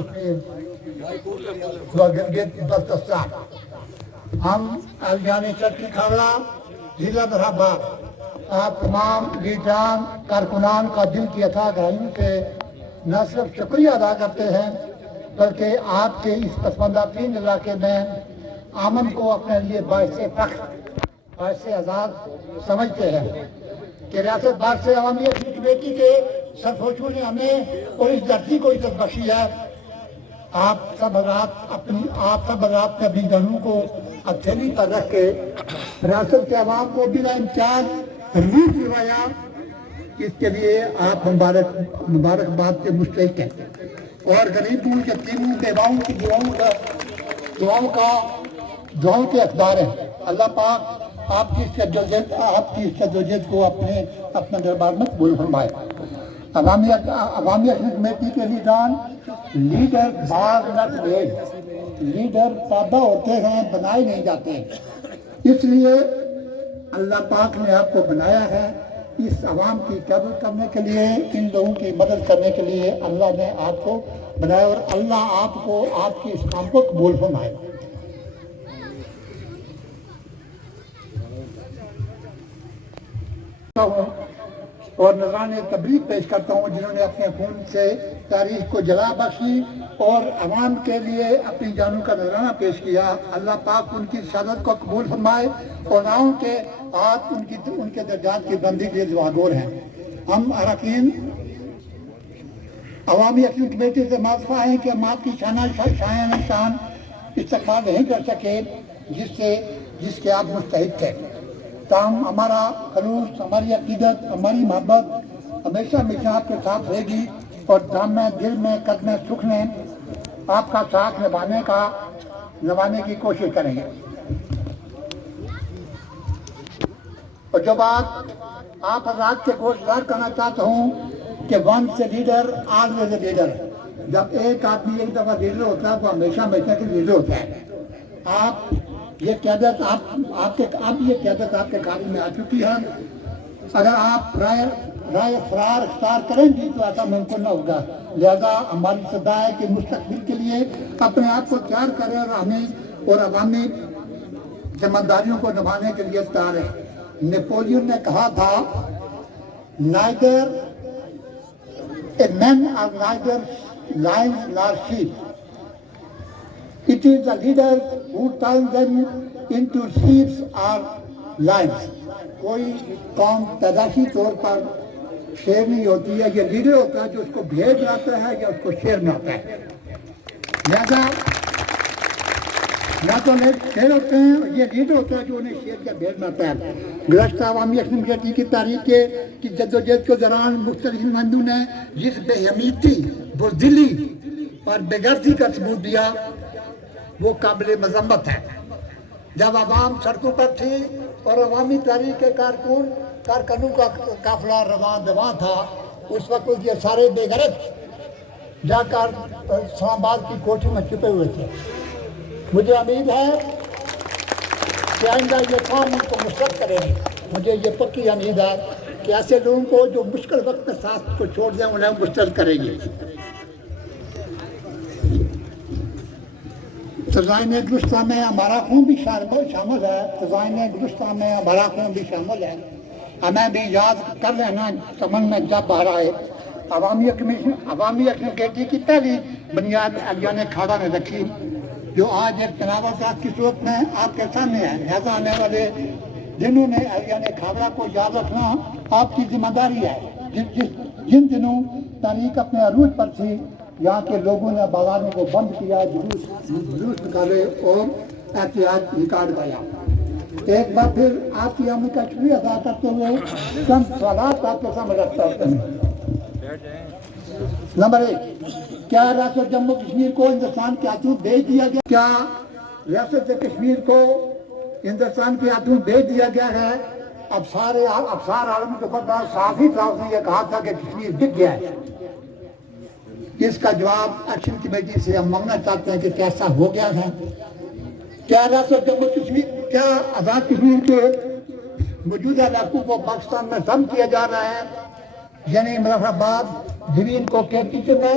المسلمين وگلگت بلتستان۔ ہم الیان چکی کھاوڑا ضلع مرحبا آپ تمام لیڈران کارکنان کا دل کی عطا گراہیوں سے نہ صرف شکریہ ادا کرتے ہیں بلکہ آپ کے اس پسماندہ ترین علاقے میں امن کو اپنے لیے باعث فخر باعث اعزاز سمجھتے ہیں کہ ریاست بھر سے عوامی اصلاح کمیٹی کے سرپرستوں نے ہمیں اور اس دھرتی کو عزت بخشی ہے۔ آپ سب حضرات نے اپنی گھروں کو ہتھیلی پر رکھ کے ریاست کے عوام کو بلا امتیاز ریلیف دلوایا، اس کے لیے آپ مبارکباد کے مستحق ہیں اور غریبوں یتیموں بیواؤں کی دعاؤں کے حقدار ہیں۔ اللہ پاک آپ کی جدوجہد کو اپنے دربار میں قبول فرمائے۔ عوامی اصلاح کمیٹی کے لیڈر باغ نہ رہے، لیڈر پیدا ہوتے ہیں بنائے نہیں جاتے، اس لیے اللہ پاک نے آپ کو بنایا ہے اس عوام کی قدر کرنے کے لیے، ان لوگوں کی مدد کرنے کے لیے اللہ نے آپ کو بنایا اور اللہ آپ کو آپ کی اس کام کو قبول فرمائے۔ اور نذران تبریک پیش کرتا ہوں جنہوں نے اپنے خون سے تاریخ کو جلا بخشی اور عوام کے لیے اپنی جانوں کا نذرانہ پیش کیا۔ اللہ پاک ان کی شہادت کو قبول فرمائے اور نہ کے ہاتھ ان کے درجات کی بندی کے دعاگور ہیں۔ ہم اراکین عوامی اصلاح کمیٹی سے معذرت ہیں کہ ہم آپ کی شان استقبال نہیں کر سکے جس کے آپ مستحق تھے، تاہم ہمارا خلوص، ہماری عقیدت، ہماری محبت ہمیشہ آپ کے ساتھ رہے گی اور جان میں، دل میں، قلب میں، سکھ میں آپ کا ساتھ نبھانے کی کوشش کریں گے۔ اور جو بات آپ حضرات سے گزار کرنا چاہتا ہوں کہ once a leader always a leader, جب ایک آدمی ایک دفعہ لیڈر ہوتا ہے تو ہمیشہ کے لیڈر ہوتا ہے۔ یہ قیادت آپ کے قابل میں آ چکی ہے۔ اگر آپ رائے فرار اختیار کریں گی تو ایسا ممکن نہ ہوگا، لہذا ہماری صدا ہے کہ مستقبل کے لیے اپنے آپ کو تیار کریں اور عوامی ذمہ داریوں کو نبھانے کے لیے تیار ہے۔ نیپولین نے کہا تھا neither a man are neither lions nor sheep. It is the leaders who turn them into sheep or lions. کوئی قوم پیدائشی طور پر شیر نہیں ہوتی ہے، یہ لیڈر ہوتا ہے جو اس کو بھیڑ بناتا ہے یا اس کو شیر بناتا ہے۔ لہذا یا تو شیر ہوتے ہیں اور یہ لیڈر ہوتا ہے جو انہیں شیر کا بھیڑ بناتا ہے۔ گزشتہ عوامی اصلاح کمیٹی کی تاریخ کی جدوجہد کے دوران مختلف نمائندوں نے جس بے حمیتی، بزدلی اور بے غیرتی کا ثبوت دیا وہ قابل مذمت ہے۔ جب عوام سڑکوں پر تھی اور عوامی تحریک کے کارکنوں کا قافلہ رواں تھا، اس وقت یہ سارے بے غیرت جا کر اسلام آباد کی کوٹھی میں چھپے ہوئے تھے۔ مجھے امید ہے کہ آئندہ یہ کام ان کو مسترد کرے گی۔ مجھے یہ پکی امید ہے کہ ایسے لوگوں کو جو مشکل وقت میں ساتھ کو چھوڑ دیں انہیں مسترد کرے گی۔ خزائن گلستان میں ہمارا خون بھی شامل ہے، خزائن گلستان میں ہمارا خون بھی شامل ہے۔ ہمیں بھی یاد کر لینا چمن میں جب آ رہا ہے۔ عوامی اصلاح کمیٹی کی پہلی بنیاد الیان کھاڑا نے رکھی جو آج ایک تناور ذات کی صورت میں آپ کے سامنے ہے۔ لہذا آنے والے دنوں میں الیان کھاڑا کو یاد رکھنا آپ کی ذمہ داری ہے۔ جن دنوں تاریخ اپنے عروج پر تھی، یہاں کے لوگوں نے بازاروں کو بند کیا، جلوس نکالے اور احتجاج ریکارڈ کیا۔ ایک بار پھر آپ کی عمل کا شکریہ ادا کرتے ہوئے چند سوالات آپ کے سامنے رکھتا ہوں۔ نمبر 1، کیا ریاست جموں کشمیر کو ہندوستان کے ہاتھوں بھیج دیا گیا؟ کیا ریاست کشمیر کو ہندوستان کے ہاتھوں بھیج دیا گیا ہے؟ افسار عالم کے خود صحافی صاحب نے یہ کہا تھا کہ کشمیر بک گیا ہے۔ اس کا جواب ایکشن کمیٹی سے ہم مانگنا چاہتے ہیں کہ کیسا ہو گیا ہے؟ کیا ریاست جموں کشمیر، کیا آزاد کشمیر کے موجودہ علاقوں کو پاکستان میں ضم کیا جا رہا ہے؟ یعنی مظفر آباد زمین کو کیپٹل میں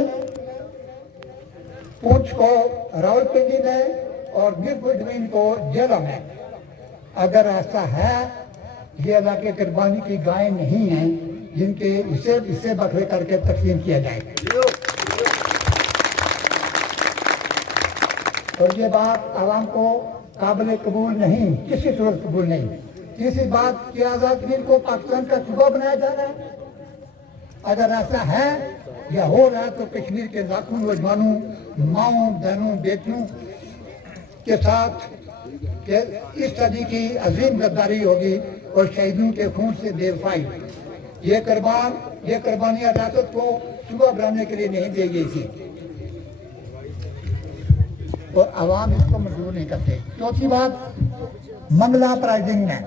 پونچھ کو راولپنڈی میں اور میرپور کو جہلم ہے. اگر ایسا ہے یہ اللہ کے قربانی کی گائیں نہیں ہیں جن کے حصے بکھرے کر کے تقسیم کیا جائے. اور یہ بات عوام کو قابل قبول نہیں، کسی صورت قبول نہیں. تیسری بات کہ آزاد کشمیر کو پاکستان کا صوبہ بنایا جا رہا ہے. اگر ایسا ہے یا ہو رہا ہے تو کشمیر کے لاکھوں نوجوانوں، ماؤں، بہنوں، بیٹیوں کے ساتھ کہ اس طرح کی عظیم غداری ہوگی اور شہیدوں کے خون سے بے وفائی. یہ قربانیاں ریاست کو صوبہ بنانے کے لیے نہیں دی گئی تھی اور عوام اس کو منظور نہیں کرتے. چوتھی بات منگلا پرائزنگ میں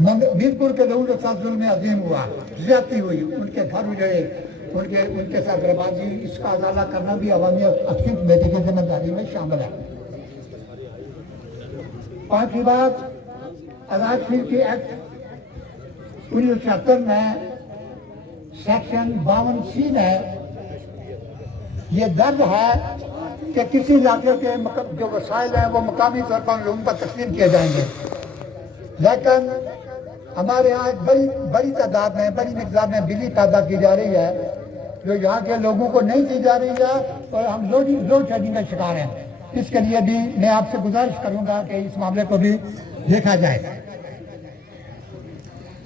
میرپور کے لوگوں کے ساتھ ظلم عظیم ہوا، زیادتی ہوئی، ان کے گھر اجڑے، ان کے ساتھ بربادی. اس کا ازالہ کرنا بھی عوامی ایکشن کمیٹی کی ذمہ داری میں شامل ہے. پانچویں بات آزاد کشمیر کی ایکٹ 1976 میں سیکشن 52C میں یہ درج ہے کہ کسی علاقے کے جو وسائل ہیں وہ مقامی طور پر لوگوں پر تقسیم کیے جائیں گے. لیکن ہمارے یہاں ایک بڑی تعداد میں، بڑی مقدار میں بجلی پیدا کی جا رہی ہے جو یہاں کے لوگوں کو نہیں دی جا رہی ہے اور ہم لوڈ شیڈنگ کا شکار ہیں. اس کے لیے بھی میں آپ سے گزارش کروں گا کہ اس معاملے کو بھی دیکھا جائے.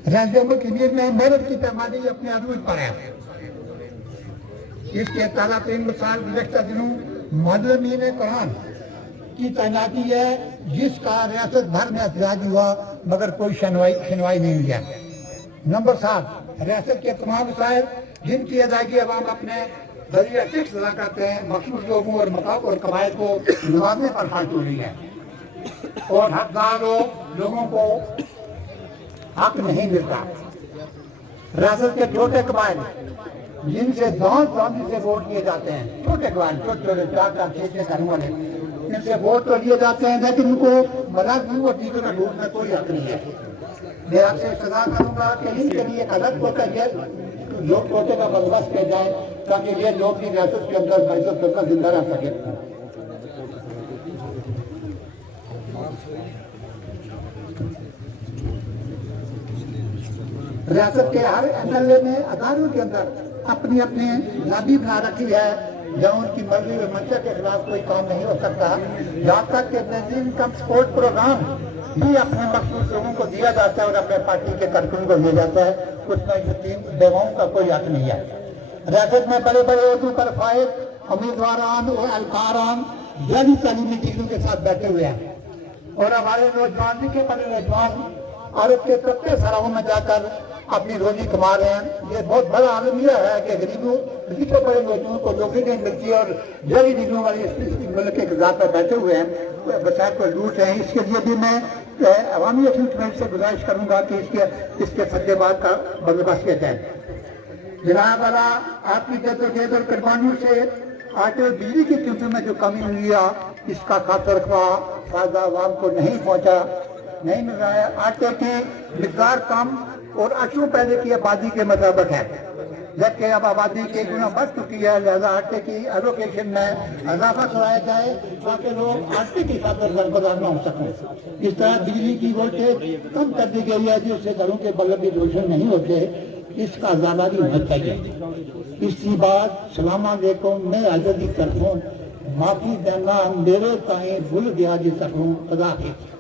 ریاست جموں کشمیر میں میرٹ کی پیمانے اپنے عروج پر ہے. اس کے تازہ ترین مثال گزشتہ دنوں معلمین قرآن کی تعیناتی ہے جس کا ریاست بھر میں احتجاج ہوا مگر کوئی سنوائی نہیں ہوئی ہے. نمبر 7 ریاست کے تمام وسائل جن کی ادائیگی عوام اپنے ذریعہ ٹیکس ادا کرتے ہیں مخصوص لوگوں اور قبائل کو نوازنے پر خرچ ہو رہی ہے اور حقدار لوگوں کو حق نہیں ملتا. ریاست کے چھوٹے قبائل جن سے سے ووٹ لیے جاتے ہیں، چھوٹے قبائل، چھوٹے 4-6 گھروں والے، ان سے ووٹ تو لیے جاتے ہیں لیکن ان کو ملازموں اور ٹیچر کا ڈھونڈ میں کوئی حق نہیں ہے. میں آپ سے استدعا کروں گا کہ ان کے لیے الگ کوٹا لوگ کوٹے کا بندوبست کیا جائے تاکہ یہ لوگ بھی ریاست کے اندر بحثت کر کر زندہ رہ سکے. ریاست کے ہر MLA نے اداروں کے اندر اپنی لابی بنا رکھی ہے جہاں ان کی مرضی و منشا کے خلاف کوئی کام نہیں ہو سکتا. یہاں تک کہ نظیر انکم سپورٹ پروگرام بھی اپنے مخصوص لوگوں کو دیا جاتا ہے اور اپنے پارٹی کے کارکنوں کو دیا جاتا ہے. اس میں یتیم بیواؤں کا کوئی حق نہیں ہے. ریاست میں بڑے بڑے عہدوں پر فائز امیدواران اور اہلکاران ذیلی تعلیمی ڈگریوں کے ساتھ بیٹھے ہوئے ہیں اور ہمارے نوجوان بھی کے بڑے نوجوان عرب کے طبقے سراہوں میں جا کر اپنی روزی کما رہے ہیں. یہ بہت بڑا عالم یہ ہے کہ غریبوں بڑے نوجوانوں کو نوکری نہیں ملتی اور ذیلی ڈگریوں والی ملک کے اقتدار پر بیٹھے ہوئے ہیں، وسائل کو لوٹ رہے ہیں. اس کے لیے بھی میں عوامی ایکشن کمیٹی سے گزارش کروں گا کہ اس کے سدے بات کا بندوبست کیا جائے. جناب والا آپ کی جدوجہد اور قربانیوں سے آٹے اور بجلی کی قیمتوں میں جو کمی ہوئی ہے اس کا خاطر خواہ فائدہ عوام کو نہیں پہنچا، نہیں مل رہا ہے. آٹے کی مقدار کم اور اشروں پہلے کی آبادی کے مطابق ہے جبکہ اب آبادی کے گنا بڑھ چکی ہے. لہذا آٹے کی ایلوکیشن میں اضافہ کرایا جائے تاکہ لوگ آٹے کی خاطر درگزر نہ ہو سکیں. اس طرح بجلی کی وولٹیج کم کر دی گئی ہے جس سے گھروں کے بلب بھی روشن نہیں ہوتے. اس کا ازالہ بھی ہونا چاہیے. اس کی بات السلام علیکم میں حضرت کی طرفوں معافی دینا میرے تائیں بھول گیا جی سکوں خدا حافظ.